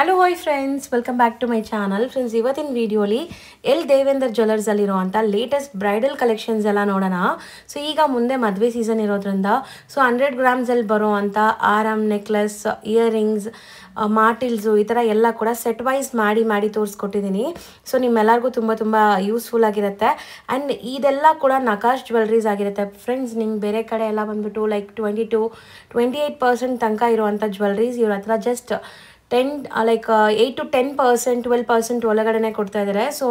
Hello hi friends, welcome back to my channel. Friends, ಇವತ್ತಿನ ವಿಡಿಯೋಲಿ jewellers ಜ್ಯುವೆಲ್ಲರ್ಸಲ್ಲಿರುವಂಥ latest bridal collections ಎಲ್ಲ ನೋಡೋಣ. ಸೊ ಈಗ ಮುಂದೆ ಮದುವೆ ಸೀಸನ್ ಇರೋದ್ರಿಂದ 100 ಗ್ರಾಮ್ಸಲ್ಲಿ ಬರುವಂಥ ಆರಮ್, ನೆಕ್ಲೆಸ್, ಇಯರಿಂಗ್ಸ್, ಮಾರ್ಟಿಲ್ಸು ಈ ಥರ ಎಲ್ಲ ಕೂಡ ಸೆಟ್ ವೈಸ್ ಮಾಡಿ ತೋರಿಸ್ಕೊಟ್ಟಿದ್ದೀನಿ. ಸೊ ನಿಮ್ಮೆಲ್ಲರಿಗೂ ತುಂಬ ಯೂಸ್ಫುಲ್ ಆಗಿರುತ್ತೆ. ಆ್ಯಂಡ್ ಇದೆಲ್ಲ ಕೂಡ ನಕಾಶ್ ಜ್ಯುವೆಲ್ರೀಸ್ ಆಗಿರುತ್ತೆ ಫ್ರೆಂಡ್ಸ್. ನಿಮ್ಗೆ ಬೇರೆ ಕಡೆ ಎಲ್ಲ ಬಂದ್ಬಿಟ್ಟು ಲೈಕ್ 22-28% ತನಕ ಇರುವಂಥ ಜ್ಯುವೆಲ್ರೀಸ್ ಇವ್ರ ಹತ್ರ ಜಸ್ಟ್ 8 to 10%, 12% ಒಳಗಡೆ ಕೊಡ್ತಾ ಇದ್ದಾರೆ. ಸೊ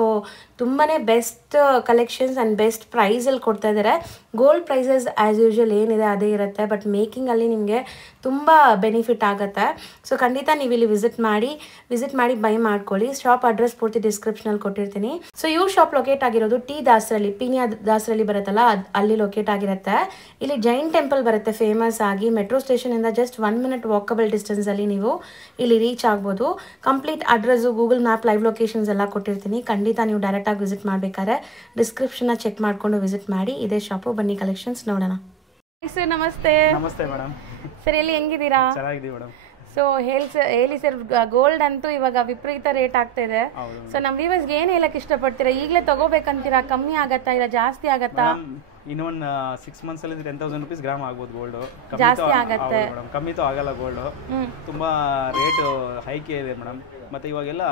ತುಂಬಾ ಬೆಸ್ಟ್ ಕಲೆಕ್ಷನ್ಸ್ ಆ್ಯಂಡ್ ಬೆಸ್ಟ್ ಪ್ರೈಸಲ್ಲಿ ಕೊಡ್ತಾ ಇದ್ದಾರೆ. ಗೋಲ್ಡ್ ಪ್ರೈಸಸ್ ಆ್ಯಸ್ ಯೂಶುವಲ್ ಏನಿದೆ ಅದೇ ಇರುತ್ತೆ, ಬಟ್ ಮೇಕಿಂಗಲ್ಲಿ ನಿಮಗೆ ತುಂಬ ಬೆನಿಫಿಟ್ ಆಗುತ್ತೆ. ಸೊ ಖಂಡಿತ ನೀವು ಇಲ್ಲಿ ವಿಸಿಟ್ ಮಾಡಿ ಬೈ ಮಾಡ್ಕೊಳ್ಳಿ. ಶಾಪ್ ಅಡ್ರೆಸ್ ಪೂರ್ತಿ ಡಿಸ್ಕ್ರಿಪ್ಷನಲ್ಲಿ ಕೊಟ್ಟಿರ್ತೀನಿ. ಸೊ ಇವ್ರ ಶಾಪ್ ಲೊಕೇಟ್ ಆಗಿರೋದು ಟಿ ದಾಸರಲ್ಲಿ, ಪೀನಿಯಾ ದಾಸರಲ್ಲಿ ಬರುತ್ತಲ್ಲ, ಅಲ್ಲಿ ಲೊಕೇಟ್ ಆಗಿರುತ್ತೆ. ಇಲ್ಲಿ ಜೈನ್ ಟೆಂಪಲ್ ಬರುತ್ತೆ ಫೇಮಸ್ ಆಗಿ. ಮೆಟ್ರೋ ಸ್ಟೇಷನಿಂದ ಜಸ್ಟ್ 1 minute ವಾಕಬಲ್ ಡಿಸ್ಟೆನ್ಸಲ್ಲಿ ನೀವು ಇಲ್ಲಿ ರೀಚ್ ಆಗ್ಬೋದು. Complete address, Google map, live locations ಎಲ್ಲ ಕೊಟ್ಟಿರ್ತೀನಿ. ಖಂಡಿತ ನೀವು ಡೈರೆಕ್ಟಾಗಿ ವಿಸಿಟ್ ಮಾಡಬೇಕಾದ್ರೆ ಡಿಸ್ಕ್ರಿಪ್ಷನ್ನ ಚೆಕ್ ಮಾಡಿಕೊಂಡು ವಿಸಿಟ್ ಮಾಡಿ. ಇದೇ ಶಾಪು, ಬನ್ನಿ ಕಲೆಕ್ಷನ್ಸ್ ನೋಡೋಣ. ಸರ್ ನಮಸ್ತೆ. ನಮಸ್ತೆ ಮೇಡಮ್. ಸರ್ ಎಲ್ಲಿ ಹೆಂಗಿದ್ದೀರಾ? ಚೆನ್ನಾಗಿದ್ದೀವಿ ಮೇಡಮ್. ಸೊ ಹೇಳಿ ಸರ್, ಗೋಲ್ಡ್ ಅಂತೂ ಇವಾಗ ವಿಪರೀತ ರೇಟ್ ಆಗ್ತಾ ಇದೆ. ಸೊ ನಮ್ಮ ವ್ಯೂವರ್ಸ್ಗೆ ಏನು ಹೇಳಕ್ ಇಷ್ಟಪಡ್ತೀರಾ? ಈಗಲೇ ತಗೋಬೇಕಂತೀರಾ? ಕಮ್ಮಿ ಆಗತ್ತಾ ಇಲ್ಲ ಜಾಸ್ತಿ ಆಗತ್ತಾ? ಇನ್ನೊಂದು 6 months ಅಲ್ಲಿ 10,000 rupees ಗ್ರಾಮ್ ಆಗ್ಬೋದು ಗೋಲ್ಡ್. ಜಾಸ್ತಿ ಆಗತ್ತೆ ಕಮ್ಮಿತೂ ಆಗಲ್ಲ ಗೋಲ್ಡ್. ತುಂಬಾ ರೇಟ್ ಹೈಕ್ ಇದೆ ಮೇಡಮ್. ಮತ್ತೆ ಇವಾಗೆಲ್ಲ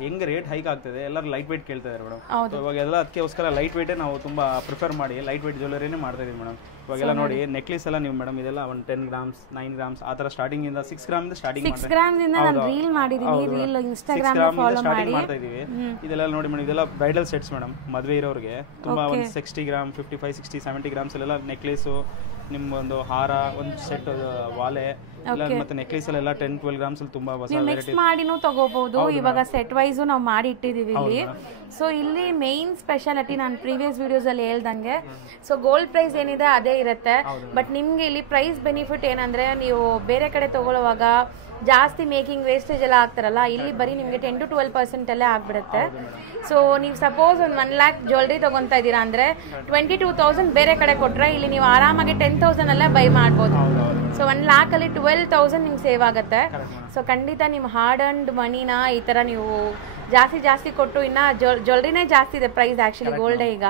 ಹೆಂಗ್ ರೇಟ್ ಹೈಕ್ ಆಗ್ತದೆ, ಎಲ್ಲರೂ ಲೈಟ್ ವೇಟ್ ಕೇಳ್ತಾ ಇದ್ದಾರೆ ಮೇಡಮ್. ಇವಾಗೆಲ್ಲ ಅದಕ್ಕೋಸ್ಕರ ಲೈಟ್ ವೇಟೇ ನಾವು ತುಂಬಾ ಪ್ರಿಫರ್ ಮಾಡಿ ಲೈಟ್ ವೇಟ್ ಜ್ಯುವೆಲ್ಲರಿನೇ ಮಾಡ್ತಾ ಇದೀವಿ ಮೇಡಮ್. ಇವಾಗೆಲ್ಲ ನೋಡಿ ನೆಕ್ಲೆಸ್ ಎಲ್ಲ ನೀವು ಮೇಡಮ್ ಇದೆಲ್ಲ 10 grams, 9 grams ಆ ತರ ಸ್ಟಾರ್ಟಿಂಗ್ ಇಂದ 6 grams ಇಂದ ಸ್ಟಾರ್ಟಿಂಗ್ ಮಾಡ್ತಾ ಇದೀವಿ. ಇದೆಲ್ಲ ನೋಡಿ ಮೇಡಮ್, ಇದೆಲ್ಲ ಬ್ರೈಡಲ್ ಸೆಟ್ಸ್ ಮೇಡಮ್. ಮದುವೆ ಇರೋರಿಗೆ ತುಂಬಾ ಒಂದು 60 grams, 55, 60, 70 grams ಅಲ್ಲೆಲ್ಲ ನೆಕ್ಲೆಸು, ನಿಮ್ಗೊಂದು ಹಾರ, ಒಂದು ಸೆಟ್ ವಾಲೆ ಮತ್ತೆ ನೆಕ್ಲೆಸ್ ಎಲ್ಲ 10-12 grams ಅಲ್ಲಿ ತುಂಬಾ ಮಿಕ್ಸ್ ಮಾಡಿನೂ ತಗೋಬಹುದು. ಇವಾಗ ಸೆಟ್ ವೈಸು ನಾವು ಮಾಡಿ ಇಟ್ಟಿದೀವಿ ಇಲ್ಲಿ. ಸೊ ಇಲ್ಲಿ ಮೇನ್ ಸ್ಪೆಷಾಲಿಟಿ ನಾನು ಪ್ರೀವಿಯಸ್ ವಿಡಿಯೋಸ್ ಅಲ್ಲಿ ಹೇಳ್ದಂಗೆ, ಸೊ ಗೋಲ್ಡ್ ಪ್ರೈಸ್ ಏನಿದೆ ಅದೇ ಇರುತ್ತೆ. ಬಟ್ ನಿಮ್ಗೆ ಇಲ್ಲಿ ಪ್ರೈಸ್ ಬೆನಿಫಿಟ್ ಏನಂದ್ರೆ, ನೀವು ಬೇರೆ ಕಡೆ ತಗೊಳ್ಳುವಾಗ ಜಾಸ್ತಿ ಮೇಕಿಂಗ್ ವೇಸ್ಟೇಜ್ ಎಲ್ಲ ಆಗ್ತಾರಲ್ಲ, ಇಲ್ಲಿ ಬರೀ ನಿಮಗೆ 10 to 12% ಅಲ್ಲೇ ಆಗ್ಬಿಡುತ್ತೆ. ಸೊ ನೀವು ಸಪೋಸ್ ಒಂದು 1 lakh ಜ್ಯುವೆಲ್ರಿ ತಗೊಂತಾ ಇದ್ದೀರಾ ಅಂದ್ರೆ 22,000 ಬೇರೆ ಕಡೆ ಕೊಟ್ರೆ, ಇಲ್ಲಿ ನೀವು ಆರಾಮಾಗಿ 10,000 ಅಲ್ಲೇ ಬೈ ಮಾಡ್ಬೋದು. ಸೊ 1 lakh ಅಲ್ಲಿ 12,000 ನಿಮ್ಗೆ ಸೇವ್ ಆಗುತ್ತೆ. ಸೊ ಖಂಡಿತ ನಿಮ್ಮ ಹಾರ್ಡ್ ಅಂಡ್ ಮನಿನ ಈ ತರ ನೀವು ಜಾಸ್ತಿ ಕೊಟ್ಟು, ಇನ್ನ ಜ್ಯುವೆಲ್ರಿನೇ ಜಾಸ್ತಿ ಇದೆ ಪ್ರೈಸ್ ಆಕ್ಚುಲಿ ಗೋಲ್ಡ್ ಈಗ.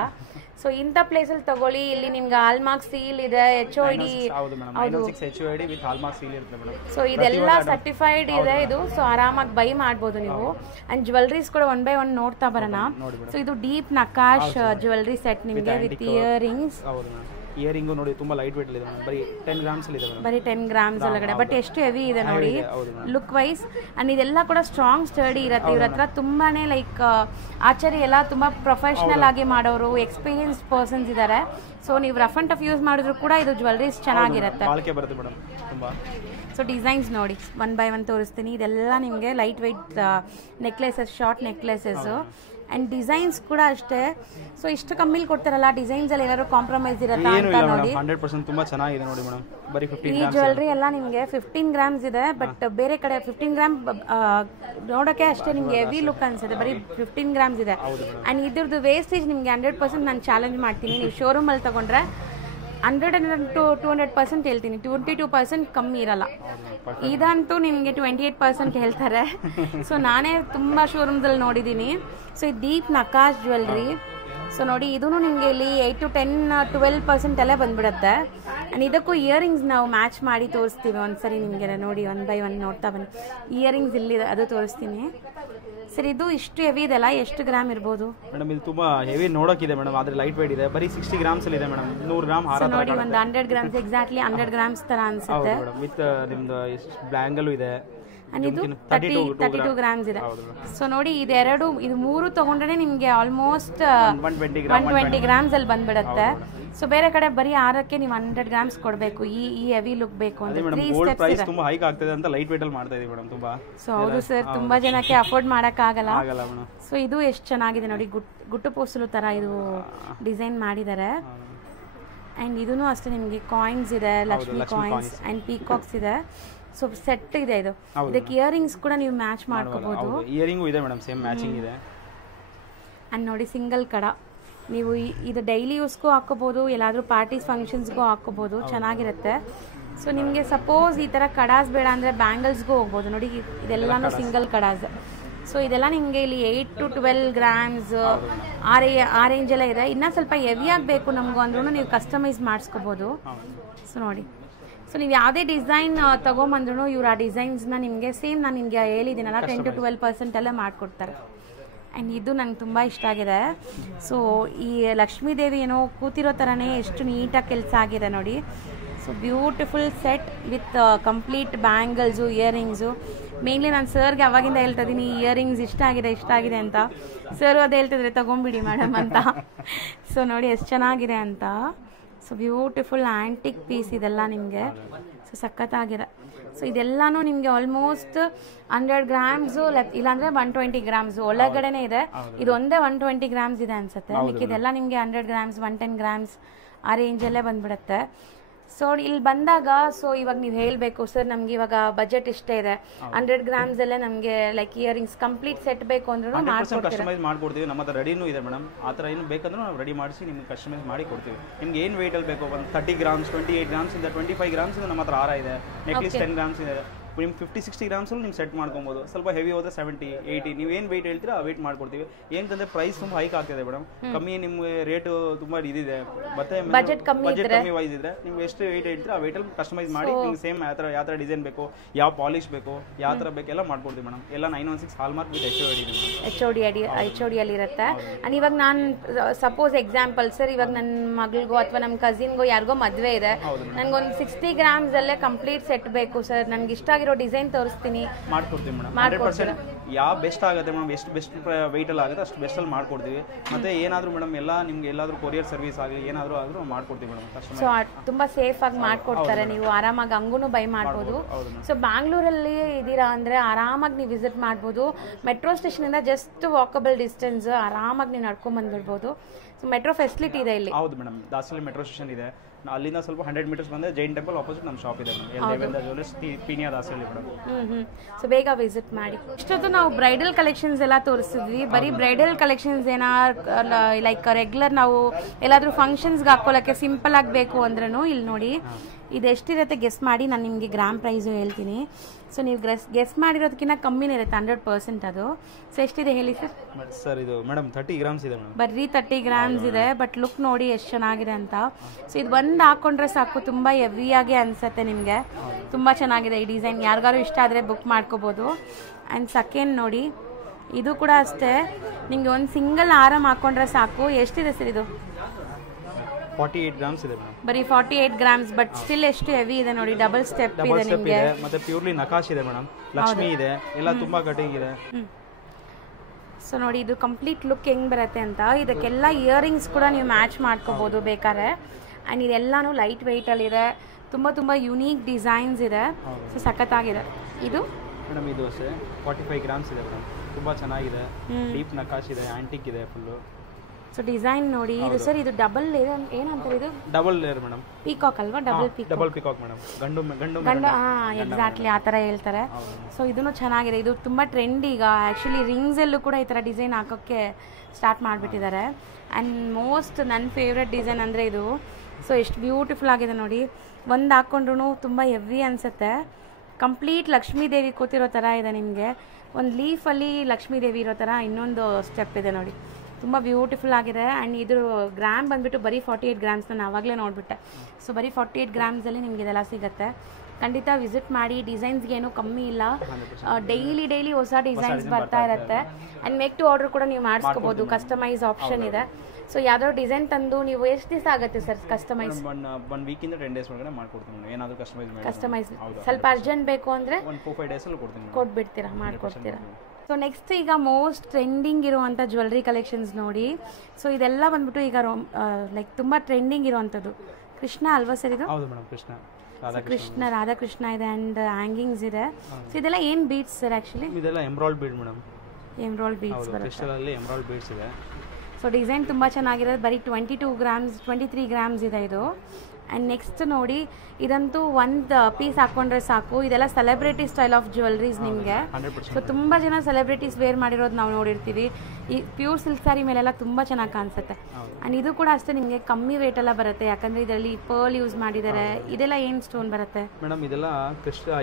ಸೊ ಇಂಥ ಪ್ಲೇಸಲ್ಲಿ ತಗೊಳ್ಳಿ. ಇಲ್ಲಿ ನಿಮ್ಗೆ ಹಾಲ್ಮಾರ್ಕ್ ಸೀಲ್ ಇದೆ, HOD, ಸೊ ಇದೆಲ್ಲ ಸರ್ಟಿಫೈಡ್ ಇದೆ ಇದು. ಸೊ ಆರಾಮಾಗಿ ಬೈ ಮಾಡ್ಬೋದು ನೀವು. ಅಂಡ್ ಜ್ಯುವೆಲ್ರೀಸ್ ಕೂಡ 1 by 1 ನೋಡ್ತಾ ಬರೋಣ. ಸೊ ಇದು ಡೀಪ್ ನಕಾಶ್ ಜ್ಯುವೆಲ್ರಿ ಸೆಟ್ ನಿಮಗೆ ವಿತ್ ಇಯರಿಂಗ್ಸ್. ಇಯರಿಂಗ್ ನೋಡಿ ತುಂಬಾ ಲೈಟ್ ವೇಟ್ ಇದೆ, ಬರೀ 10 grams ಅಲ್ಲಿ ಇದೆ ಬರೀ 10 grams ಒಳಗಡೆ. ಬಟ್ ಎಷ್ಟು ಹೆವಿ ಇದೆ ನೋಡಿ ಲುಕ್ ವೈಸ್. ಅಂಡ್ ಇದೆಲ್ಲ ಕೂಡ ಸ್ಟ್ರಾಂಗ್ ಸ್ಟಡಿ ಇರುತ್ತೆ ಇವ್ರ ಹತ್ರ. ತುಂಬಾನೇ ಲೈಕ್ ಆಚಾರಿ ಎಲ್ಲ ತುಂಬಾ ಪ್ರೊಫೆಷನಲ್ ಆಗಿ ಮಾಡೋರು, ಎಕ್ಸ್ಪೀರಿಯನ್ಸ್ಡ್ ಪರ್ಸನ್ಸ್ ಇದ್ದಾರೆ. ಸೊ ನೀವು ರಫ್ ಅಂಡ್ ಟಫ್ ಯೂಸ್ ಮಾಡಿದ್ರು ಕೂಡ ಇದು ಜ್ಯುವೆಲ್ರೀಸ್ ಚೆನ್ನಾಗಿರುತ್ತೆ. ಸೊ ಡಿಸೈನ್ಸ್ ನೋಡಿ 1 by 1 ತೋರಿಸ್ತೀನಿ. ಇದೆಲ್ಲ ನಿಮಗೆ light weight necklaces, short necklaces. And designs ಕೂಡ ಅಷ್ಟೇ. ಸೊ ಇಷ್ಟು ಕಮ್ಮಿಲಿ ಕೊಡ್ತಾರಲ್ಲ, ಡಿಸೈನ್ಸ್ ಅಲ್ಲಿ ಏನಾದ್ರು ಕಾಂಪ್ರಮೈಸ್ ಇರುತ್ತಾ ಅಂತ ನೋಡಿ. 100% ತುಂಬಾ ಚೆನ್ನಾಗಿದೆ ನೋಡಿ ಮೇಡಮ್. ಬರೀ 15 ಈ ಜ್ಯುವೆಲ್ರಿ ಎಲ್ಲ ನಿಮಗೆ 15 grams ಇದೆ. ಬಟ್ ಬೇರೆ ಕಡೆ 15 grams ನೋಡೋಕೆ ಅಷ್ಟೇ ನಿಮ್ಗೆ ಹೆವಿ ಲುಕ್ ಅನ್ಸುತ್ತೆ, ಬರೀ 15 grams ಇದೆ. ಅಂಡ್ ಇದ್ರದ್ದು ವೇಸ್ಟೇಜ್ ನಿಮ್ಗೆ 100% ನಾನು ಚಾಲೆಂಜ್ ಮಾಡ್ತೀನಿ. ನೀವು ಶೋರೂಮ್ ಅಲ್ಲಿ ತಗೊಂಡ್ರೆ 100 to 200% ಹೇಳ್ತೀನಿ, 22% ಕಮ್ಮಿ ಇರಲ್ಲ. ಇದಂತೂ ನಿಮಗೆ 28% ಹೇಳ್ತಾರೆ. ಸೊ ನಾನೇ ತುಂಬಾ ಶೋರೂಮ್ಸ್ ಅಲ್ಲಿ ನೋಡಿದ್ದೀನಿ. ಸೊ ಇದು ಡೀಪ್ ನಕಾಶ್ ಜ್ಯುವೆಲ್ರಿ. ಸೊ ನೋಡಿ ಇದೂ ನಿಮಗೆ ಇಲ್ಲಿ 8 to 10-12% ಅಲ್ಲೇ ಬಂದ್ಬಿಡುತ್ತೆ. ಆ್ಯಂಡ್ ಇದಕ್ಕೂ ಇಯರಿಂಗ್ಸ್ ನಾವು ಮ್ಯಾಚ್ ಮಾಡಿ ತೋರಿಸ್ತೀವಿ ಒಂದ್ಸರಿ ನಿಮಗೆ. ನೋಡಿ 1 by 1 ನೋಡ್ತಾ ಬನ್ನಿ. ಇಯರಿಂಗ್ಸ್ ಇಲ್ಲಿದೆ, ಅದು ತೋರಿಸ್ತೀನಿ. ಸರ್ ಇದು ಇಷ್ಟು ಹೆವಿ ಇದೆಲ್ಲ, ಎಷ್ಟು ಗ್ರಾಮ್ ಇರ್ಬೋದು ಮೇಡಮ್? ಇದು ತುಂಬಾ ಹೆವಿ ನೋಡೋಕಿದೆ ಮೇಡಮ್, ಆದ್ರೆ ಲೈಟ್ ವೇಟ್ ಇದೆ. ಬರೀ 60 grams ಅಲ್ಲಿ ಇದೆ ಮೇಡಮ್. 100 ಗ್ರಾಮ್ ಹಾರ ನೋಡಿ, ಒಂದು 100 grams ಎಕ್ಸಾಕ್ಟ್ಲಿ 100 grams ತರ ಅನ್ಸುತ್ತೆ. ವಿತ್ ನಿಮ್ದು ಬ್ಯಾಂಗಲ್ ಇದೆ. ಇದು 32 grams ಇದೆ. ಸೊ ನೋಡಿ ಇದು 3 ತಗೊಂಡ್ರೆ ನಿಮ್ಗೆ ಆಲ್ಮೋಸ್ಟ್ 120 grams ಅಲ್ಲಿ ಬಂದ್ಬಿಡುತ್ತೆ. ಸೊ ಬೇರೆ ಕಡೆ ಬರೀ ಆರಕ್ಕೆ ನೀವು 100 grams ಕೊಡಬೇಕು. ಈ ಹೆವಿ ಲುಕ್ ಬೇಕು ಅಂದ್ರೆ 3 steps ಇದೆ. ತುಂಬಾ ಹೈಕ್ ಆಗ್ತಿದೆ ಅಂತ ಲೈಟ್ ವೇಟ್ ಅಲ್ಲಿ ಮಾಡ್ತಾ ಇದೀವಿ ಮೇಡಮ್. ತುಂಬಾ ಸೊ ಹೌದು ಸರ್, ತುಂಬಾ ಜನಕ್ಕೆ ಅಫೋರ್ಡ್ ಮಾಡಕ್ ಆಗಲ್ಲ. ಸೊ ಇದು ಎಷ್ಟು ಚೆನ್ನಾಗಿದೆ ನೋಡಿ, ಗುಟ್ಟು ಪೋಸ್ಟಲು ತರ ಇದು ಡಿಸೈನ್ ಮಾಡಿದ್ದಾರೆ. ಅಂಡ್ ಇದೂ ಅಷ್ಟೇ ನಿಮ್ಗೆ ಕಾಯಿನ್ಸ್ ಇದೆ, ಲಕ್ಷ್ಮಿ ಕಾಯಿನ್ಸ್ ಅಂಡ್ ಪೀಕಾಕ್ಸ್ ಇದೆ. ಸೊ ಸೆಟ್ ಇದೆ ಇದು. ಇದಕ್ಕೆ ಇಯರಿಂಗ್ಸ್ ಕೂಡ ನೀವು ಮ್ಯಾಚ್ ಮಾಡ್ಕೋಬಹುದು. ಇಯರಿಂಗ್ ಇದೆ ಮೇಡಮ್, ಸೇಮ್ ಮ್ಯಾಚಿಂಗ್ ಇದೆ. ಅಂಡ್ ನೋಡಿ ಸಿಂಗಲ್ ಕಡ, ನೀವು ಇದು ಡೈಲಿ ಯೂಸ್ಗೂ ಹಾಕೋಬಹುದು, ಎಲ್ಲಾದ್ರೂ ಪಾರ್ಟೀಸ್ ಫಂಕ್ಷನ್ಸ್ಗೂ ಹಾಕೋಬಹುದು, ಚೆನ್ನಾಗಿರುತ್ತೆ. ಸೊ ನಿಮಗೆ ಸಪೋಸ್ ಈ ಥರ ಕಡಾಸ್ ಬೇಡ ಅಂದರೆ ಬ್ಯಾಂಗಲ್ಸ್ಗೂ ಹೋಗ್ಬೋದು. ನೋಡಿ ಇದೆಲ್ಲನೂ ಸಿಂಗಲ್ ಕಡಾಸ್. ಸೊ ಇದೆಲ್ಲ ನಿಮಗೆ ಇಲ್ಲಿ 8 to 12 ಗ್ರಾಮ್ಸ್ ಆ ರೇಂಜೆಲ್ಲ ಇದೆ. ಇನ್ನೂ ಸ್ವಲ್ಪ ಹೆವಿ ಆಗಬೇಕು ನಮಗೂ ಅಂದ್ರೂ ನೀವು ಕಸ್ಟಮೈಸ್ ಮಾಡಿಸ್ಕೋಬೋದು. ಸೊ ನೋಡಿ, ಸೊ ನೀವು ಯಾವುದೇ ಡಿಸೈನ್ ತೊಗೊಂಬಂದ್ರೂ ಇವ್ರು ಆ ಡಿಸೈನ್ಸ್ನ ನಿಮಗೆ ಸೇಮ್ ನಾನು ನಿಮಗೆ ಹೇಳಿದ್ದೀನಲ್ಲ 10 to 12% ಎಲ್ಲ ಮಾಡಿಕೊಡ್ತಾರೆ. ಆ್ಯಂಡ್ ಇದು ನಂಗೆ ತುಂಬ ಇಷ್ಟ ಆಗಿದೆ. ಸೊ ಈ ಲಕ್ಷ್ಮೀ ದೇವಿ ಏನೋ ಕೂತಿರೋ ಥರನೇ ಎಷ್ಟು ನೀಟಾಗಿ ಕೆಲಸ ಆಗಿದೆ ನೋಡಿ. So beautiful set with complete bangles, earrings. Mainly ನಾನು ಸರ್ಗೆ ಅವಾಗಿಂದ ಹೇಳ್ತಾ ಇದ್ದೀನಿ ಇಯರಿಂಗ್ಸ್ ಇಷ್ಟ ಆಗಿದೆ ಅಂತ. ಸರ್ ಅದೇ ಹೇಳ್ತಿದ್ರೆ ತೊಗೊಂಬಿಡಿ ಮೇಡಮ್ ಅಂತ. ಸೊ ನೋಡಿ ಎಷ್ಟು ಚೆನ್ನಾಗಿದೆ ಅಂತ. ಸೊ ಬ್ಯೂಟಿಫುಲ್ ಆ್ಯಂಟಿಕ್ ಪೀಸ್ ಇದೆಲ್ಲ ನಿಮಗೆ. ಸೊ ಸಖತ್ತಾಗಿದೆ. ಸೊ ಇದೆಲ್ಲನೂ ನಿಮಗೆ ಆಲ್ಮೋಸ್ಟ್ 100 ಗ್ರಾಮ್ಸು ಇಲ್ಲಾಂದರೆ 120 ಗ್ರಾಮ್ಸು ಒಳಗಡೆನೇ ಇದೆ. ಇದು ಒಂದೇ 120 ಗ್ರಾಮ್ಸ್ ಇದೆ ಅನ್ಸುತ್ತೆ. ಇದೆಲ್ಲ ನಿಮಗೆ 100 ಗ್ರಾಮ್ಸ್ 110 ಗ್ರಾಮ್ಸ್ ಆ ರೇಂಜಲ್ಲೇ ಬಂದ್ಬಿಡುತ್ತೆ. ಸೊ ಇಲ್ಲಿ ಬಂದಾಗ ಸೊ ಇವಾಗ ನೀವು ಹೇಳಬೇಕು ಸರ್ ನಮ್ಗೆ ಇವಾಗ ಬಜೆಟ್ ಇಷ್ಟೇ ಇದೆ, 100 ಗ್ರಾಮ್ಸಲ್ಲೇ ನಮಗೆ ಲೈಕ್ ಇಯರಿಂಗ್ಸ್ ಕಂಪ್ಲೀಟ್ ಸೆಟ್ ಬೇಕು ಅಂದ್ರೂ ಕಸ್ಟಮೈಸ್ ಮಾಡ್ಕೊಡ್ತೀವಿ. ನಮ್ಮ ಹತ್ರ ರೆಡಿನೂ ಇದೆ ಮೇಡಮ್. ಆ ಥರ ಏನು ಬೇಕಂದ್ರೂ ನಾವು ರೆಡಿ ಮಾಡಿಸಿ ನಿಮ್ಗೆ ಕಸ್ಟಮೈಸ್ ಮಾಡಿ ಕೊಡ್ತೀವಿ. ನಿಮ್ಗೆ ಏನು ವೆಯ್ಟಲ್ಲಿ ಬೇಕು, ಒಂದು 30 ಗ್ರಾಮ್ಸ್ 28 ಗ್ರಾಮ್ಸಿಂದ 25 ಗ್ರಾಮ್ಸಿಂದ ನಮ್ಮ ಹತ್ರ ಹಾರ ಇದೆ. ನೆಕ್ಲೆಸ್ 10 ಗ್ರಾಮ್ಸ್ ಇದೆ. ನಿಮ್ಗೆ 50-60 ಗ್ರಾಮ್ಸಲ್ಲಿ ನೀವು ಸೆಟ್ ಮಾಡ್ಕೊಬೋದು. ಸ್ವಲ್ಪ ಹೆವಿ ಹೋದ್ರೆ 70-80 ನೀವು ಏನು ವೆಯ್ಟ್ ಹೇಳ್ತೀರಾ ಆ ವೆಯ್ಟ್ ಮಾಡ್ಕೊಡ್ತೀವಿ. ಏನಂತಂದ್ರೆ ಪ್ರೈಸ್ ತುಂಬ ಹೈಕ್ ಆಗ್ತಿದೆ ಮೇಡಮ್. ಕಮ್ಮಿ ನಿಮಗೆ ರೇಟು ತುಂಬ ಇದಿದೆ. ಮತ್ತೆ ಬಜೆಟ್ ಕಮ್ಮಿ ವೈಸ್ ಇದ್ರೆ ನೀವು ಎಷ್ಟು ವೆಯ್ಟ್ ಹೇಳ್ತೀರಾ ಆ ವೆಯ್ಟಲ್ಲಿ ಕಸ್ಟಮೈಸ್ ಮಾಡಿ ನಿಮ್ಗೆ ಸೇಮ್ ಯಾವ ಥರ ಡಿಸೈನ್ ಬೇಕು, ಯಾವ ಪಾಲಿಶ್ ಬೇಕು, ಯಾವ ಥರ ಬೇಕೆಲ್ಲ ಮಾಡ್ಕೊಡ್ತೀವಿ ಮೇಡಮ್. ಎಲ್ಲ 916 ಹಾಲ್ಮಾರ್ಕ್ ವಿತ್ HOD ಅಲ್ಲಿ ಇರುತ್ತೆ. ಆ್ಯಂಡ್ ಇವಾಗ ನಾನು ಸಪೋಸ್ ಎಕ್ಸಾಂಪಲ್ ಸರ್ ಇವಾಗ ನನ್ನ ಮಗಳಿಗೋ ಅಥವಾ ನಮ್ಮ ಕಸಿನ್ಗೋ ಯಾರಿಗೋ ಮದುವೆ ಇದೆ, ನನಗೊಂದು 60 ಗ್ರಾಮ್ಸಲ್ಲೇ ಕಂಪ್ಲೀಟ್ ಸೆಟ್ ಬೇಕು ಸರ್, ನನಗೆ ಇಷ್ಟ ಆಗಿರೋ ಡಿಸೈನ್ ತೋರಿಸ್ತೀನಿ, ಮಾಡ್ಕೊಡ್ತೀವಿ ಮೇಡಮ್. 100% ಯಾವ ಬೆಸ್ಟ್ ಆಗುತ್ತೆ ಮೇಡಮ್, ಎಷ್ಟು ಬೆಸ್ಟ್ ವೆಯ್ಟಲ್ಲಿ ಆಗುತ್ತೆ ಅಷ್ಟು ಬೆಸ್ಟಲ್ಲಿ ಮಾಡ್ಕೊಡ್ತೀವಿ. ಮತ್ತೆ ಏನಾದರೂ ಮೇಡಮ್ ಎಲ್ಲ ನಿಮ್ಗೆ ಎಲ್ಲಾದರೂ ಕೊರಿಯರ್ ಸರ್ವಿಸ್ ಆಗಲಿ ಏನಾದರೂ ಆದರೂ ಮಾಡ್ಕೊಡ್ತೀವಿ ಮೇಡಮ್. ಸೊ ತುಂಬ ಸೇಫಾಗಿ ಮಾಡ್ಕೊಡ್ತಾರೆ. ನೀವು ಆರಾಮಾಗಿ ಹಂಗೂ ಬೈ ಮಾಡ್ಬೋದು. ಸೊ ಬ್ಯಾಂಗ್ಳೂರಲ್ಲಿ ಇದ್ದೀರಾ ಅಂದರೆ ಆರಾಮಾಗಿ ನೀವು ವಿಸಿಟ್ ಮಾಡ್ಬೋದು. ಮೆಟ್ರೋ ಸ್ಟೇಷನಿಂದ ಜಸ್ಟ್ ವಾಕಬಲ್ ಡಿಸ್ಟೆನ್ಸ್, ಆರಾಮಾಗಿ ನೀವು ನಡ್ಕೊಂಡು ಬಂದ್ಬಿಡ್ಬೋದು. ಸೊ ಮೆಟ್ರೋ ಫೆಸಿಲಿಟಿ ಇದೆ ಇಲ್ಲಿ. ಹೌದು ಮೇಡಮ್, ದಾಸರಳ್ಳಿ ಮೆಟ್ರೋ ಸ್ಟೇಷನ್ ಇದೆ. ಅಲ್ಲಿಂದ ಸ್ವಲ್ಪ 100 ಮೀಟರ್ಸ್ ಬಂದರೆ ಜೈನ್ ಟೆಂಪಲ್ ಆಪೋಸಿಟ್ ನಮ್ಮ ಶಾಪ್ ಇದೆ madam. Devendra jewellers Peenya Dasarahalli madam. So ಬೇಗ ವಿಸಿಟ್ ಮಾಡಿ. ಇಷ್ಟೊತ್ತು ನಾವು ಬ್ರೈಡಲ್ ಕಲೆಕ್ಷನ್ಸ್ ಎಲ್ಲ ತೋರಿಸಿದ್ವಿ. ಬರೀ ಬ್ರೈಡಲ್ ಕಲೆಕ್ಷನ್ಸ್ ಲೈಕ್ ರೆಗ್ಯುಲರ್ ನಾವು ಎಲ್ಲಾದರೂ ಫಂಕ್ಷನ್ಸ್ಗೆ ಹಾಕೊಳ್ಳೋಕ್ಕೆ ಸಿಂಪಲ್ ಆಗಬೇಕು ಅಂದ್ರೂ ಇಲ್ಲಿ ನೋಡಿ ಇದು ಎಷ್ಟಿರುತ್ತೆ ಗೆಸ್ ಮಾಡಿ. ನಾನು ನಿಮಗೆ ಗ್ರಾಮ್ ಪ್ರೈಸು ಹೇಳ್ತೀನಿ. ಸೊ ನೀವು ಗೆಸ್ ಮಾಡಿರೋದಕ್ಕಿಂತ ಕಮ್ಮಿನೇ ಇರುತ್ತೆ 100% ಅದು. ಸೊ ಎಷ್ಟಿದೆ ಹೇಳಿ ಸರ್? ಸರ್ ಇದು ಮೇಡಮ್ 30 ಗ್ರಾಮ್ಸ್ ಇದೆ ಮೇಡಮ್. ಬರೀ 30 ಗ್ರಾಮ್ಸ್ ಇದೆ. ಬಟ್ ಲುಕ್ ನೋಡಿ ಎಷ್ಟು ಚೆನ್ನಾಗಿದೆ ಅಂತ. ಸೊ ಇದು ಒಂದು ಹಾಕೊಂಡ್ರೆ ಸಾಕು, ತುಂಬ ಹೆವಿಯಾಗಿ ಅನಿಸುತ್ತೆ ನಿಮಗೆ. ತುಂಬ ಚೆನ್ನಾಗಿದೆ ಈ ಡಿಸೈನ್. ಯಾರಿಗಾರು ಇಷ್ಟ ಆದರೆ ಬುಕ್ ಮಾಡ್ಕೋಬೋದು. ಆ್ಯಂಡ್ ಸೆಕೆಂಡ್ ನೋಡಿ ಇದು ಕೂಡ ಅಷ್ಟೇ, ನಿಮಗೆ ಒಂದು ಸಿಂಗಲ್ ಆರಾಮ್ ಹಾಕೊಂಡ್ರೆ ಸಾಕು. ಎಷ್ಟಿದೆ ಸರ್ ಇದು? 48 ಗ್ರಾಮ್ಸ್ ಇದೆ ಮೇಡಮ್. ಬರೀ 48 ಗ್ರಾಮ್ಸ್. ಬಟ್ ಸ್ಟಿಲ್ ಎಷ್ಟು ಹೆವಿ ಇದೆ ನೋಡಿ. ಡಬಲ್ ಸ್ಟೆಪ್ ಇದೆ ನಿಮಗೆ. ಮತ್ತೆ ಪ್ಯೂರ್ಲಿ ನಕಾಶ್ ಇದೆ ಮೇಡಮ್. ಲಕ್ಷ್ಮಿ ಇದೆ, ಎಲ್ಲ ತುಂಬಾ ಕಟಿಂಗ್ ಇದೆ. ಸೊ ನೋಡಿ ಇದು ಕಂಪ್ಲೀಟ್ ಲುಕ್ ಹೆಂಗ್ ಬರುತ್ತೆ ಅಂತ. ಇದಕ್ಕೆಲ್ಲ ಇಯರಿಂಗ್ಸ್ ಕೂಡ ನೀವು ಮ್ಯಾಚ್ ಮಾಡ್ಕೋಬಹುದು ಬೇಕಾದ್ರೆ. ಆ್ಯಂಡ್ ಇದೆಲ್ಲಾನು ಲೈಟ್ ವೆಯ್ಟಲ್ಲಿದೆ. ತುಂಬ ಯುನೀಕ್ ಡಿಸೈನ್ಸ್ ಇದೆ. ಸೊ ಸಖತ್ತಾಗಿದೆ. ಇದು ಮೇಡಮ್ ಇದು 45 ಗ್ರಾಮ್ಸ್ ಇದೆ ಮೇಡಮ್. ತುಂಬ ಚೆನ್ನಾಗಿದೆ. ಡೀಪ್ ನಕಾಶ್ ಇದೆ, ಆಂಟಿಕ್ ಇದೆ ಫುಲ್ಲು. ಸೊ ಡಿಸೈನ್ ನೋಡಿ ಇದು ಸರ್. ಇದು ಡಬಲ್ ಏನಂತಾರೆ? ಇದು ಡಬಲ್ ಲೇಯರ್ ಮೇಡಮ್. ಪೀಕಾಕ್ ಅಲ್ವಾ? Double peacock madam. ಗಂಡು ಎಕ್ಸಾಕ್ಟ್ಲಿ ಆ ಥರ ಹೇಳ್ತಾರೆ. ಸೊ ಇದನ್ನು ಚೆನ್ನಾಗಿದೆ. ಇದು ತುಂಬ ಟ್ರೆಂಡ್ ಈಗ. ಆ್ಯಕ್ಚುಲಿ ರಿಂಗ್ಸಲ್ಲೂ ಕೂಡ ಈ ಥರ ಡಿಸೈನ್ ಹಾಕೋಕ್ಕೆ ಸ್ಟಾರ್ಟ್ ಮಾಡಿಬಿಟ್ಟಿದ್ದಾರೆ. ಆ್ಯಂಡ್ ಮೋಸ್ಟ್ ನನ್ನ ಫೇವ್ರೆಟ್ ಡಿಸೈನ್ ಅಂದರೆ ಇದು. ಸೊ ಎಷ್ಟು ಬ್ಯೂಟಿಫುಲ್ ಆಗಿದೆ ನೋಡಿ. ಒಂದು ಹಾಕ್ಕೊಂಡ್ರೂ ತುಂಬ ಹೆವಿ ಅನಿಸುತ್ತೆ. ಕಂಪ್ಲೀಟ್ ಲಕ್ಷ್ಮೀ ದೇವಿ ಕೂತಿರೋ ಥರ ಇದೆ ನಿಮಗೆ. ಒಂದು ಲೀಫಲ್ಲಿ ಲಕ್ಷ್ಮೀ ದೇವಿ ಇರೋ ಥರ ಇನ್ನೊಂದು ಸ್ಟೆಪ್ ಇದೆ ನೋಡಿ. ತುಂಬ ಬ್ಯೂಟಿಫುಲ್ ಆಗಿದೆ. ಆ್ಯಂಡ್ ಇದ್ರ ಗ್ರಾಮ್ ಬಂದುಬಿಟ್ಟು ಬರೀ 48 ಗ್ರಾಮ್ಸ್. ನಾನು ಆವಾಗಲೇ ನೋಡಿಬಿಟ್ಟೆ. ಸೊ ಬರೀ 48 ಗ್ರಾಮ್ಸಲ್ಲಿ ನಿಮಗೆ ಇದೆಲ್ಲ ಸಿಗುತ್ತೆ. ಖಂಡಿತ ವಿಸಿಟ್ ಮಾಡಿ. ಡಿಸೈನ್ಸ್ಗೆ ಏನೂ ಕಮ್ಮಿ ಇಲ್ಲ. ಡೈಲಿ ಹೊಸ ಡಿಸೈನ್ಸ್ ಬರ್ತಾ ಇರುತ್ತೆ. ಆ್ಯಂಡ್ ಮೇಕ್ ಟು ಆರ್ಡರ್ ಕೂಡ ನೀವು ಮಾಡಿಸ್ಕೋಬೋದು. ಕಸ್ಟಮೈಸ್ ಆಪ್ಷನ್ ಇದೆ. ಸೊ ಯಾವ್ದಾದ್ರು ಡಿಸೈನ್ ತಂದು ನೀವು ಎಷ್ಟು ದಿವಸ ಆಗುತ್ತೆ ಸರ್ ಕಸ್ಟಮೈಸ್? 1 ವೀಕಿಂದ 10 ಡೇಸ್ ಒಳಗಡೆ ಮಾಡ್ಕೊಡ್ತೀನಿ. ಏನಾದರೂ ಕಸ್ಟಮೈಸ್ ಸ್ವಲ್ಪ ಅರ್ಜೆಂಟ್ ಬೇಕು ಅಂದರೆ 4-5 ಡೇಸಲ್ಲಿ ಕೊಟ್ಬಿಡ್ತೀರಾ, ಮಾಡ್ಕೊಡ್ತೀರಾ. ಸೊ ನೆಕ್ಸ್ಟ್ ಈಗ ಮೋಸ್ಟ್ ಟ್ರೆಂಡಿಂಗ್ ಇರುವಂಥ ಜ್ಯುವೆಲ್ರಿ ಕಲೆಕ್ಷನ್ಸ್ ನೋಡಿ. ಸೊ ಇದೆಲ್ಲ ಬಂದ್ಬಿಟ್ಟು ಈಗ ಲೈಕ್ ತುಂಬ ಟ್ರೆಂಡಿಂಗ್ ಇರುವಂಥದ್ದು. ಕೃಷ್ಣ ಅಲ್ವಾ ಸರ್ ಇದು? ಹೌದು ಮೇಡಮ್, ಕೃಷ್ಣ ರಾಧಾಕೃಷ್ಣ ಇದೆ. ಆ್ಯಂಡ್ ಹ್ಯಾಂಗಿಂಗ್ಸ್ ಇದೆ. ಸೊ ಇದೆಲ್ಲ ಏನು ಬೀಡ್ಸ್ ಸರ್? ಆ್ಯಕ್ಚುಲಿ ಇದೆಲ್ಲ emerald bead madam. Emerald beads ಕ್ರಿಸ್ಟಲಲ್ಲಿ ಎಮ್ರಾಲ್ಡ್ ಬೀಡ್ಸ್ ಇದೆ. ಸೊ ಡಿಸೈನ್ ತುಂಬ ಚೆನ್ನಾಗಿರೋದು. ಬರೀ 22 ಗ್ರಾಮ್ಸ್ 23 ಗ್ರಾಮ್ಸ್ ಇದೆ ಇದು. ಆ್ಯಂಡ್ ನೆಕ್ಸ್ಟ್ ನೋಡಿ ಇದಂತೂ ಒಂದು ಪೀಸ್ ಹಾಕ್ಕೊಂಡ್ರೆ ಸಾಕು. ಇದೆಲ್ಲ ಸೆಲೆಬ್ರಿಟಿ ಸ್ಟೈಲ್ ಆಫ್ ಜ್ಯುವೆಲ್ರೀಸ್ ನಿಮಗೆ. ಸೊ ತುಂಬ ಜನ ಸೆಲೆಬ್ರಿಟೀಸ್ ವೇರ್ ಮಾಡಿರೋದು ನಾವು ನೋಡಿರ್ತೀವಿ. ಈ ಪ್ಯೂರ್ ಸಿಲ್ಕ್ ಸ್ಯಾರಿ ಮೇಲೆಲ್ಲ ತುಂಬ ಚೆನ್ನಾಗಿ ಕಾಣಿಸುತ್ತೆ. ಆ್ಯಂಡ್ ಇದು ಕೂಡ ಅಷ್ಟೇ ನಿಮಗೆ ಕಮ್ಮಿ ವೇಟೆಲ್ಲ ಬರುತ್ತೆ, ಯಾಕಂದರೆ ಇದರಲ್ಲಿ ಪರ್ಲ್ ಯೂಸ್ ಮಾಡಿದ್ದಾರೆ. ಇದೆಲ್ಲ ಏನು ಸ್ಟೋನ್ ಬರುತ್ತೆ ಮೇಡಮ್? ಇದೆಲ್ಲ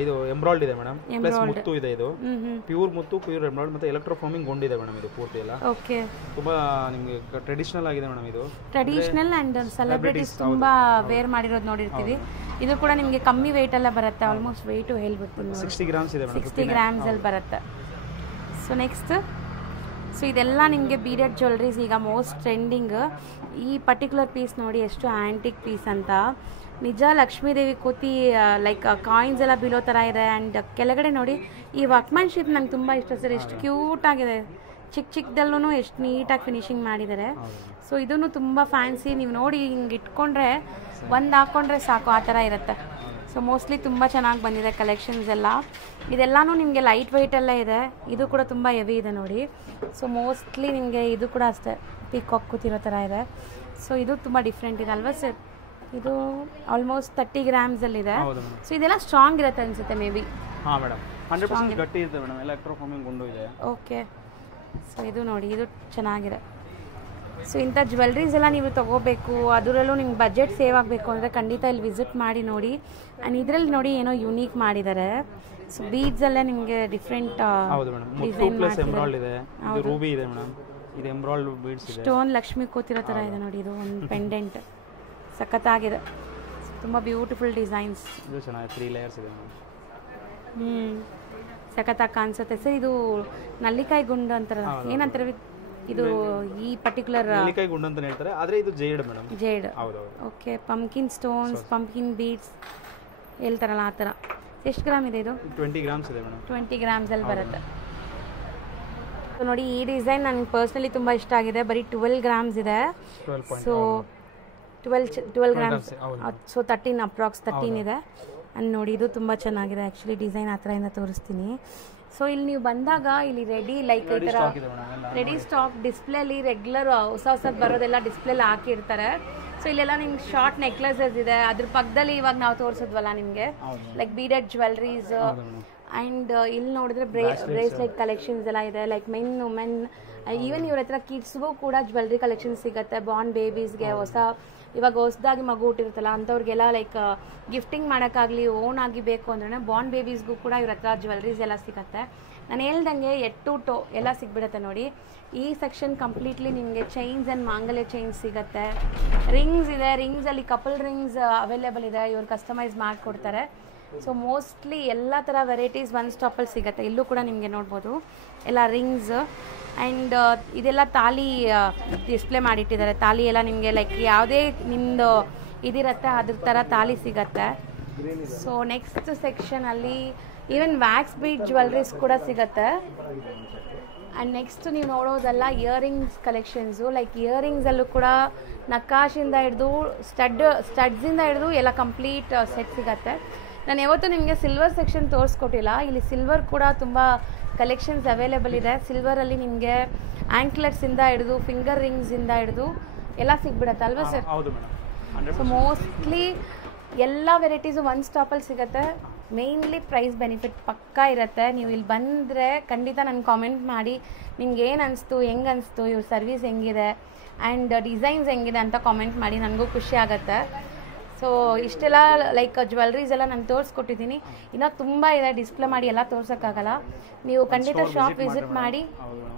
ಇದು ಎಂಬ್ರಾಯ್ಡ್ ಇದೆ ಮೇಡಮ್, ಪ್ಲಸ್ ಮುತ್ತು ಇದೆ. ಇದು ಪ್ಯೂರ್ ಮುತ್ತು, ಪ್ಯೂರ್ ಎಂಬ್ರಾಯ್ಡ್ ಮತ್ತೆ ಎಲೆಕ್ಟ್ರೋಫಾರ್ಮಿಂಗ್ ಗೊಂಡಿದೆ ಮೇಡಮ್. ಇದು ಪೂರ್ತಿ ಎಲ್ಲ ಓಕೆ, ತುಂಬಾ ನಿಮಗೆ ಟ್ರೆಡಿಷನಲ್ ಆಗಿದೆ ಮೇಡಮ್. ಇದು ಟ್ರೆಡಿಷನಲ್ ಆ್ಯಂಡ್ ಸೆಲೆಬ್ರಿಟೀಸ್ ತುಂಬ ವೇರ್ ಮಾಡಿರೋದು ನೋಡಿರ್ತೀವಿ. ಇದು ಕೂಡ ನಿಮಗೆ ಕಮ್ಮಿ ವೆಯ್ಟ್ ಎಲ್ಲ ಬರುತ್ತೆ. ಆಲ್ಮೋಸ್ಟ್ ವೆಯ್ಟು ಹೇಳ್ಬಿಟ್ಟು 60 ಗ್ರಾಮ್ಸ್ ಇದೆ ಮೇಡಮ್, 60 ಗ್ರಾಮ್ಸ್ ಅಲ್ಲಿ ಬರುತ್ತೆ. ಸೊ ನೆಕ್ಸ್ಟ್, ಸೊ ಇದೆಲ್ಲ ನಿಮಗೆ ಬೀಡೆಡ್ ಜ್ಯುವೆಲ್ರೀಸ್ ಈಗ ಮೋಸ್ಟ್ ಟ್ರೆಂಡಿಂಗ್. ಈ ಪರ್ಟಿಕ್ಯುಲರ್ ಪೀಸ್ ನೋಡಿ ಎಷ್ಟು ಆ್ಯಂಟಿಕ್ ಪೀಸ್ ಅಂತ. ನಿಜ ಲಕ್ಷ್ಮೀದೇವಿ ಕೂತಿ ಲೈಕ್ ಕಾಯಿನ್ಸ್ ಎಲ್ಲ ಬೀಳೋ ಥರ ಇದೆ. ಆ್ಯಂಡ್ ಕೆಳಗಡೆ ನೋಡಿ ಈ ವರ್ಕ್ಮ್ಯಾನ್ಶಿಪ್ ನಂಗೆ ತುಂಬ ಇಷ್ಟ ಸರ್, ಎಷ್ಟು ಕ್ಯೂಟಾಗಿದೆ. ಚಿಕ್ಕ ಚಿಕ್ಕದಲ್ಲೂ ಎಷ್ಟು ನೀಟಾಗಿ ಫಿನಿಶಿಂಗ್ ಮಾಡಿದ್ದಾರೆ. ಸೊ ಇದನ್ನು ತುಂಬ ಫ್ಯಾನ್ಸಿ. ನೀವು ನೋಡಿ ಹಿಂಗೆ ಇಟ್ಕೊಂಡ್ರೆ ಒಂದು ಹಾಕ್ಕೊಂಡ್ರೆ ಸಾಕು ಆ ಥರ ಇರುತ್ತೆ. ಸೊ ಮೋಸ್ಟ್ಲಿ ತುಂಬ ಚೆನ್ನಾಗಿ ಬಂದಿದೆ ಕಲೆಕ್ಷನ್ಸ್ ಎಲ್ಲ. ಇದೆಲ್ಲನೂ ನಿಮಗೆ ಲೈಟ್ ವೆಯ್ಟಲ್ಲೇ ಇದೆ. ಇದು ಕೂಡ ತುಂಬ ಹೆವಿ ಇದೆ ನೋಡಿ. ಸೊ ಮೋಸ್ಟ್ಲಿ ನಿಮಗೆ ಇದು ಕೂಡ ಅಷ್ಟೇ ಪಿಕಾಕ್ ಕೂತಿರೋ ಥರ ಇದೆ. ಸೊ ಇದು ತುಂಬ ಡಿಫ್ರೆಂಟ್ ಇದೆ ಅಲ್ವಾ ಸರ್? ಇದು ಆಲ್ಮೋಸ್ಟ್ 30 ಗ್ರಾಮ್ಸಲ್ಲಿದೆ. ಸೊ ಇದೆಲ್ಲ ಸ್ಟ್ರಾಂಗ್ ಇರುತ್ತೆ ಅನಿಸುತ್ತೆ ಮೇ ಬಿ. ಹಾಂ ಮೇಡಮ್, 100% ಗಟ್ಟಿ ಇರುತ್ತೆ ಮೇಡಮ್. ಎಲೆಕ್ಟ್ರೋಫಾರ್ಮಿಂಗ್ ಗೊಂಡು ಇದೆ. ಓಕೆ, ಸೊ ಇದು ನೋಡಿ ಇದು ಚೆನ್ನಾಗಿದೆ. ಸೊ ಇಂಥ ಜ್ಯುವೆಲ್ರೀಸ್ ಎಲ್ಲ ನೀವು ತೊಗೋಬೇಕು, ಅದರಲ್ಲೂ ನಿಮ್ಗೆ ಬಜೆಟ್ ಸೇವ್ ಆಗಬೇಕು ಅಂದರೆ ಖಂಡಿತ ಇಲ್ಲಿ ವಿಸಿಟ್ ಮಾಡಿ ನೋಡಿ. ಆ್ಯಂಡ್ ಇದರಲ್ಲಿ ನೋಡಿ ಏನೋ ಯುನೀಕ್ ಮಾಡಿದ್ದಾರೆ. ಸೊ ಬೀಡ್ಸಲ್ಲೇ ನಿಮಗೆ ಡಿಫ್ರೆಂಟ್ ಡಿಸೈನ್ ಇದೆ. ಇದು ರೂಬಿ ಇದೆ ಮೇಡಮ್, ಇದು ಎಂಬ್ರಾಯ್ಡ್ ಬೀಡ್ಸ್ ಇದೆ. ಸ್ಟೋನ್ ಲಕ್ಷ್ಮಿ ಕೂತಿರೋ ಥರ ಇದೆ ನೋಡಿ. ಇದು ಒಂದು ಪೆಂಡೆಂಟ್ ಸಖತ್ತಾಗಿದೆ, ತುಂಬ ಬ್ಯೂಟಿಫುಲ್ ಡಿಸೈನ್ಸ್. ಇದು ಚೆನ್ನಾಗಿದೆ, 3 ಲೇಯರ್ಸ್ ಇದೆ ಮೇಡಮ್. ಸಖತ್ತಾಗಿ ಕಾಣಿಸುತ್ತೆ ಸರ್. ಇದು ನಲ್ಲಿಕಾಯಿ ಗುಂಡು ಅಂತಾರಲ್ಲ, ಏನಂತಾರೆ ಇದು? ಈ ಪರ್ಟಿಕ್ಯುಲರ್ ನಲ್ಲಿಕಾಯಿ ಗುಂಡು ಅಂತ ಹೇಳ್ತಾರೆ, ಆದರೆ ಇದು jade madam. Jade, okay. Pumpkin stones, pumpkin beads ಹೇಳ್ತಾರಲ್ಲ ಆ ಥರ. ಎಷ್ಟು ಗ್ರಾಮ್ ಇದೆ ಇದು? 20 ಗ್ರಾಮ್ಸ್ ಇದೆ ಮೇಡಮ್. 20 ಗ್ರಾಮ್ಸಲ್ಲಿ ಬರುತ್ತೆ. ಸೊ ನೋಡಿ ಈ ಡಿಸೈನ್ ನನಗೆ ಪರ್ಸ್ನಲಿ ತುಂಬ ಇಷ್ಟ ಆಗಿದೆ. ಬರೀ 12 ಗ್ರಾಮ್ಸ್ ಇದೆ. ಸೊ 12 ಗ್ರಾಮ್ಸ್, ಸೊ 13 ಅಪ್ರಾಕ್ಸ್ 13 ಇದೆ. ಅಂಡ್ ನೋಡಿ ಇದು ತುಂಬ ಚೆನ್ನಾಗಿದೆ ಆ್ಯಕ್ಚುಲಿ. ಡಿಸೈನ್ ಆ ಥರದಿಂದ ತೋರಿಸ್ತೀನಿ. ಸೊ ಇಲ್ಲಿ ನೀವು ಬಂದಾಗ ಇಲ್ಲಿ ರೆಡಿ ಲೈಕ್ ಈ ಥರ ರೆಡಿ ಸ್ಟಾಕ್ ಡಿಸ್ಪ್ಲೇಲಿ ರೆಗ್ಯುಲರ್ ಹೊಸದು ಬರೋದೆಲ್ಲ ಡಿಸ್ಪ್ಲೇಲಿ ಹಾಕಿರ್ತಾರೆ. ಸೊ ಇಲ್ಲೆಲ್ಲ ನಿಮ್ಗೆ ಶಾರ್ಟ್ ನೆಕ್ಲೆಸಸ್ ಇದೆ. ಅದ್ರ ಪಕ್ಕದಲ್ಲಿ ಇವಾಗ ನಾವು ತೋರಿಸಿದ್ವಲ್ಲ ನಿಮಗೆ ಲೈಕ್ ಬೀಡೆಡ್ ಜ್ಯುವೆಲ್ರೀಸ್. ಆ್ಯಂಡ್ ಇಲ್ಲಿ ನೋಡಿದ್ರೆ ಬ್ರೇಸ್ಲೆಟ್ ಕಲೆಕ್ಷನ್ಸ್ ಎಲ್ಲ ಇದೆ. ಲೈಕ್ ಮೆನ್, ವುಮೆನ್, ಈವನ್ ಇವ್ರ ಹತ್ರ ಕಿಡ್ಸ್ಗೂ ಕೂಡ ಜ್ಯುವೆಲ್ರಿ ಕಲೆಕ್ಷನ್ಸ್ ಸಿಗುತ್ತೆ. ಬಾರ್ನ್ ಬೇಬೀಸ್ಗೆ, ಇವಾಗ ಹೊಸದಾಗಿ ಮಗು ಹುಟ್ಟಿರುತ್ತಲ್ಲ ಅಂಥವ್ರಿಗೆಲ್ಲ ಲೈಕ್ ಗಿಫ್ಟಿಂಗ್ ಮಾಡೋಕ್ಕಾಗಲಿ ಓನ್ ಆಗಿ ಬೇಕು ಅಂದ್ರೆ ಬಾರ್ನ್ ಬೇಬೀಸ್ಗೂ ಕೂಡ ಇವ್ರ ಹತ್ರ ಜ್ಯುವೆಲ್ರೀಸ್ ಎಲ್ಲ ಸಿಗುತ್ತೆ. ನಾನು ಹೇಳ್ದಂಗೆ ಎಟ್ ಟು ಟೋ ಎಲ್ಲ ಸಿಗ್ಬಿಡುತ್ತೆ ನೋಡಿ. ಈ ಸೆಕ್ಷನ್ ಕಂಪ್ಲೀಟ್ಲಿ ನಿಮಗೆ ಚೈನ್ಸ್ ಆ್ಯಂಡ್ ಮಾಂಗಲ್ಯ ಚೈನ್ಸ್ ಸಿಗುತ್ತೆ. ರಿಂಗ್ಸ್ ಇದೆ, ರಿಂಗ್ಸಲ್ಲಿ ಕಪಲ್ ರಿಂಗ್ಸ್ ಅವೈಲೇಬಲ್ ಇದೆ, ಇವ್ರು ಕಸ್ಟಮೈಸ್ ಮಾಡಿಕೊಡ್ತಾರೆ. ಸೊ ಮೋಸ್ಟ್ಲಿ ಎಲ್ಲ ಥರ ವೆರೈಟೀಸ್ ಒನ್ ಸ್ಟಾಪಲ್ಲಿ ಸಿಗುತ್ತೆ. ಇಲ್ಲೂ ಕೂಡ ನಿಮಗೆ ನೋಡ್ಬೋದು ಎಲ್ಲ ರಿಂಗ್ಸ್. ಆ್ಯಂಡ್ ಇದೆಲ್ಲ ತಾಲಿ ಡಿಸ್ಪ್ಲೇ ಮಾಡಿಟ್ಟಿದ್ದಾರೆ. ತಾಲಿ ಎಲ್ಲ ನಿಮಗೆ ಲೈಕ್ ಯಾವುದೇ ನಿಮ್ಮದು ಇದಿರುತ್ತೆ ಅದ್ರ ಥರ ತಾಲಿ ಸಿಗತ್ತೆ. ಸೊ ನೆಕ್ಸ್ಟ್ ಸೆಕ್ಷನಲ್ಲಿ ಈವನ್ ವ್ಯಾಕ್ಸ್ ಬೀಡ್ ಜ್ಯುವೆಲ್ರೀಸ್ ಕೂಡ ಸಿಗತ್ತೆ. ಆ್ಯಂಡ್ ನೆಕ್ಸ್ಟ್ ನೀವು ನೋಡೋದೆಲ್ಲ ಇಯರಿಂಗ್ಸ್ ಕಲೆಕ್ಷನ್ಸು. ಲೈಕ್ ಇಯರಿಂಗ್ಸಲ್ಲೂ ಕೂಡ ನಕಾಶಿಂದ ಹಿಡಿದು ಸ್ಟಡ್ಸಿಂದ ಹಿಡಿದು ಎಲ್ಲ ಕಂಪ್ಲೀಟ್ ಸೆಟ್ ಸಿಗತ್ತೆ. ನಾನು ಯಾವತ್ತೂ ನಿಮಗೆ ಸಿಲ್ವರ್ ಸೆಕ್ಷನ್ ತೋರಿಸ್ಕೊಟ್ಟಿಲ್ಲ. ಇಲ್ಲಿ ಸಿಲ್ವರ್ ಕೂಡ ತುಂಬ ಕಲೆಕ್ಷನ್ಸ್ ಅವೈಲೇಬಲ್ ಇದೆ. ಸಿಲ್ವರಲ್ಲಿ ನಿಮಗೆ ಆ್ಯಂಕ್ಲೆಟ್ಸಿಂದ ಹಿಡಿದು ಫಿಂಗರ್ ರಿಂಗ್ಸಿಂದ ಹಿಡಿದು ಎಲ್ಲ ಸಿಗ್ಬಿಡತ್ತೆ ಅಲ್ವಾ ಸರ್? ಹೌದು ಮೇಡಮ್. ಸೊ ಮೋಸ್ಟ್ಲಿ ಎಲ್ಲ ವೆರೈಟೀಸು ಒನ್ ಸ್ಟಾಪಲ್ಲಿ ಸಿಗುತ್ತೆ. ಮೇಯ್ನ್ಲಿ ಪ್ರೈಸ್ ಬೆನಿಫಿಟ್ ಪಕ್ಕಾ ಇರುತ್ತೆ. ನೀವು ಇಲ್ಲಿ ಬಂದರೆ ಖಂಡಿತ ನನಗೆ ಕಾಮೆಂಟ್ ಮಾಡಿ ನಿಮ್ಗೆ ಏನು ಅನಿಸ್ತು, ಹೆಂಗೆ ಅನಿಸ್ತು, ಇವ್ರ ಸರ್ವಿಸ್ ಹೆಂಗಿದೆ ಆ್ಯಂಡ್ ಡಿಸೈನ್ಸ್ ಹೆಂಗಿದೆ ಅಂತ ಕಾಮೆಂಟ್ ಮಾಡಿ, ನನಗೂ ಖುಷಿ ಆಗುತ್ತೆ. ಸೊ ಇಷ್ಟೆಲ್ಲ ಲೈಕ್ ಜ್ಯುವೆಲ್ರೀಸ್ ಎಲ್ಲ ನಾನು ತೋರಿಸ್ಕೊಟ್ಟಿದ್ದೀನಿ. ಇನ್ನೂ ತುಂಬ ಇದೆ, ಡಿಸ್ಪ್ಲೇ ಮಾಡಿ ಎಲ್ಲ ತೋರ್ಸೋಕ್ಕಾಗಲ್ಲ. ನೀವು ಖಂಡಿತ ಶಾಪ್ ವಿಸಿಟ್ ಮಾಡಿ.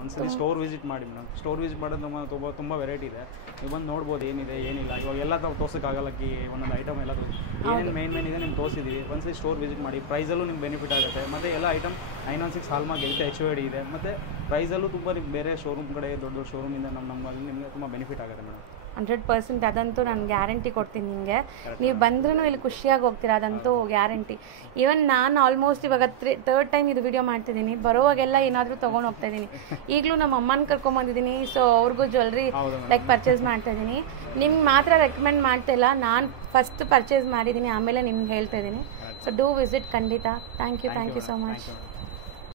ಒಂದ್ಸಲ ಸ್ಟೋರ್ ವಿಸಿಟ್ ಮಾಡಿ ಮೇಡಮ್. ಸ್ಟೋರ್ ವಿಸಿಟ್ ಮಾಡೋದು ತುಂಬ ವೆರೈಟಿ ಇದೆ. ನೀವು ಬಂದು ನೋಡ್ಬೋದು ಏನಿದೆ ಏನಿಲ್ಲ. ಇವಾಗ ಎಲ್ಲ ತೋರ್ಸೋಕ್ಕಾಗಲ್ಲ, ಒಂದೊಂದು ಐಟಮ್ ಎಲ್ಲ ಏನೇನು ಮೇನ್ ಇದೆ ನಿಮ್ಗೆ ತೋರಿಸಿದ್ದೀವಿ. ಒಂದ್ಸಲ ಸ್ಟೋರ್ ವಿಸಿಟ್ ಮಾಡಿ. ಪ್ರೈಸಲ್ಲೂ ನಿಮ್ಗೆ ಬೆನಿಫಿಟ್ ಆಗುತ್ತೆ. ಮತ್ತು ಎಲ್ಲ ಐಟಮ್ 916 ಹಾಲ್ಮಾರ್ಕ್ ಗೆಲ್ತೆ HOD ಇದೆ. ಮತ್ತು ಪ್ರೈಸಲ್ಲೂ ತುಂಬ ನಿಮ್ಗೆ ಬೇರೆ ಶೋರೂಮ್ ಕಡೆ ದೊಡ್ಡ ಶೋರೂಮಿಂದ ನಮ್ಮಲ್ಲಿ ನಿಮಗೆ ತುಂಬ ಬೆನಿಫಿಟ್ ಆಗುತ್ತೆ ಮೇಡಮ್. 100% ಅದಂತೂ ನಾನು ಗ್ಯಾರಂಟಿ ಕೊಡ್ತೀನಿ ನಿಮಗೆ. ನೀವು ಬಂದ್ರೂ ಇಲ್ಲಿ ಖುಷಿಯಾಗಿ ಹೋಗ್ತೀರಾ, ಅದಂತೂ ಗ್ಯಾರಂಟಿ. ಈವನ್ ನಾನು ಆಲ್ಮೋಸ್ಟ್ ಇವಾಗ 3rd ಟೈಮ್ ಇದು ವಿಡಿಯೋ ಮಾಡ್ತಿದ್ದೀನಿ. ಬರೋವಾಗೆಲ್ಲ ಏನಾದರೂ ತೊಗೊಂಡು ಹೋಗ್ತಾ ಇದ್ದೀನಿ. ಈಗಲೂ ನಮ್ಮ ಅಮ್ಮನ ಕರ್ಕೊಂಬಂದಿದ್ದೀನಿ. ಸೊ ಅವ್ರಿಗೂ ಜ್ಯುವೆಲ್ರಿ ಲೈಕ್ ಪರ್ಚೇಸ್ ಮಾಡ್ತಾ ಇದ್ದೀನಿ. ನಿಮ್ಗೆ ಮಾತ್ರ ರೆಕಮೆಂಡ್ ಮಾಡ್ತಾ ಇಲ್ಲ, ನಾನು ಫಸ್ಟ್ ಪರ್ಚೇಸ್ ಮಾಡಿದ್ದೀನಿ, ಆಮೇಲೆ ನಿಮ್ಗೆ ಹೇಳ್ತಾ ಇದ್ದೀನಿ. ಸೊ ಡೂ ವಿಸಿಟ್ ಖಂಡಿತ. Thank you so much.